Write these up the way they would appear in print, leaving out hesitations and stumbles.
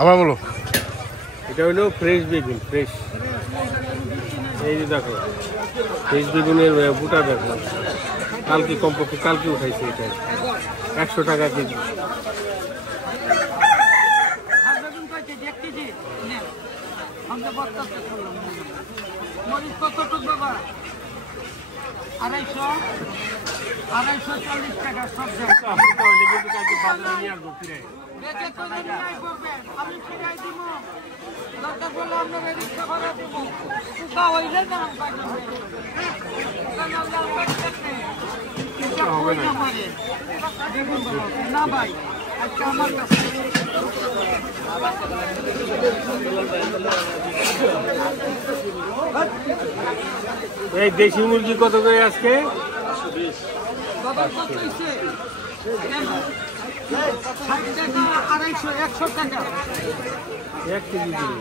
আবার বলো। এটা হলো ফ্রেশ বেগুন, ফ্রেশ। এই যে দেখো ফ্রেশ বেগুনের বুটা দেখো, কালকে কমপক্ষে কালকে উঠাইছে। এটা 100 টাকা কেজি। $240 টাকা সব আমি ফিরাই দিব, দরকার পড়লে আপনারা রিক্সা ভাড়া দিব। না ভাই, আজকে আমার কাছে এই দেশি মুরগি কত করে আজকে? 120 টাকা, 250, 100 টাকা 1 কেজি দিন।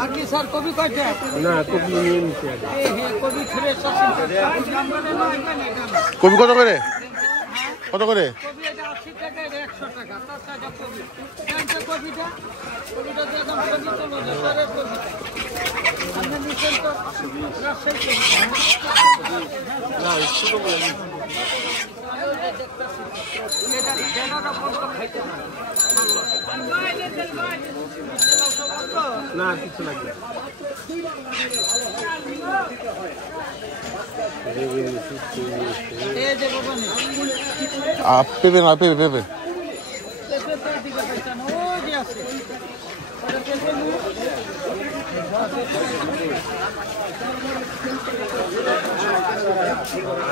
আর কি স্যার কবি কয়টা? না কপি নিয়ে নিচ্ছে। কবি ফ্রেশ আছে। কপি কত করে? কত করে? কবি এটা 80 টাকা, এটা 100 টাকা। তাজা কবি। জানতে কবিটা দিয়ে দাম কবি চলো যে সারের কবি। আপনি নিছেন তো রাজশাহী কবি। না ছোট বলে এটা যেটা বলতো খাইতে না। না কিছু লাগবে। এই যে বাবা নে। পেবে না, পেবে পেবে।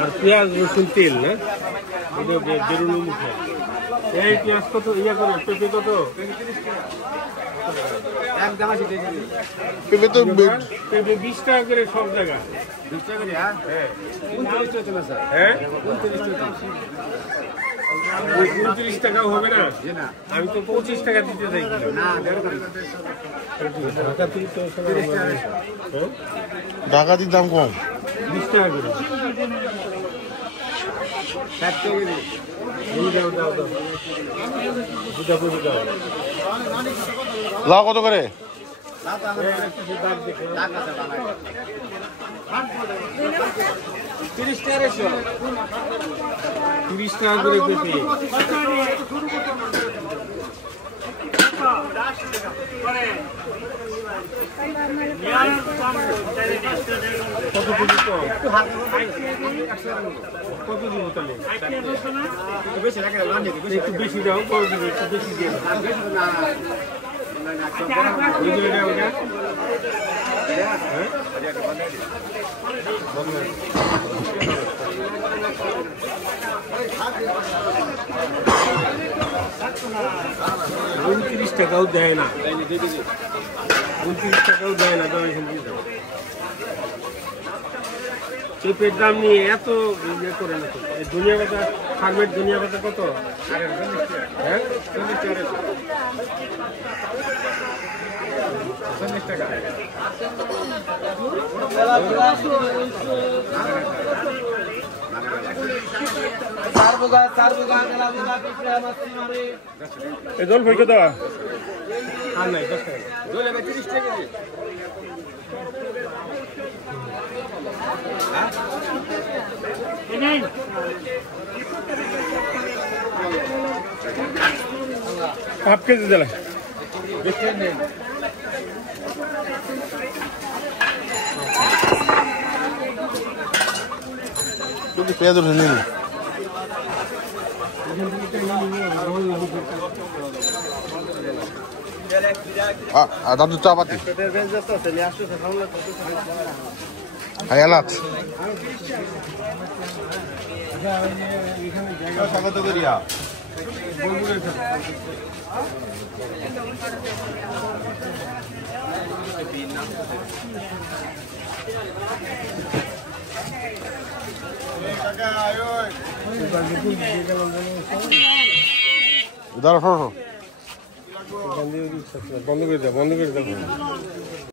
আর পেঁয়াজ রসুন তেল না, এটা বেরোনো মুখে। এই পেঁয়াজ কত ইয়া করে, পেঁপে কত? পেবে তো পেঁপে 20 টাকা করে সব জায়গা। 20 টাকা করে? হ্যাঁ 29 টাকা চলে স্যার। হ্যাঁ 29 টাকা। 29 টাকাও হবে না? আমি তো 25 টাকা দিতে চাই। না দরকার ঢাকা থেকে তো ঢাকাতির দাম কম। 20 টাকা করে। 60 টাকা করে। এই দাও দাও দাও, দুটা করে দাও। লাউ কত করে? কিছু দাম দেখে 30 টাকা রেশো। 30 টাকা করে পেঁপে। কত কেজি তো? কত দিব তাহলে? বেশি লাগে না, একটু বেশি দাও, বড় দিবে, একটু বেশি দিয়ে দাও। ওই যে এটা ওটা? হ্যাঁ? 29 টাকাও দেয় না। 29 টাকাও দেয় না। দাও এখান দিয়ে দাও। পেঁপের দাম নিয়ে এত ইয়ে করে না। এই ধনিয়া পাতা, ফার্মের ধনিয়া পাতা কত? হ্যাঁ 40 টাকা। 40 টাকা। এই জল ফেঁকে দেওয়া আর নাই 10 টাকা। 30 টাকা করে। হাফ কেজি দিলে কিন্তু পেঁয়াজ রসুন নেই। দাদু চা পাতি এলাচ স্বাগত করিয়া দাঁড়া বন্ধ করে দাও, বন্ধ করে দাও।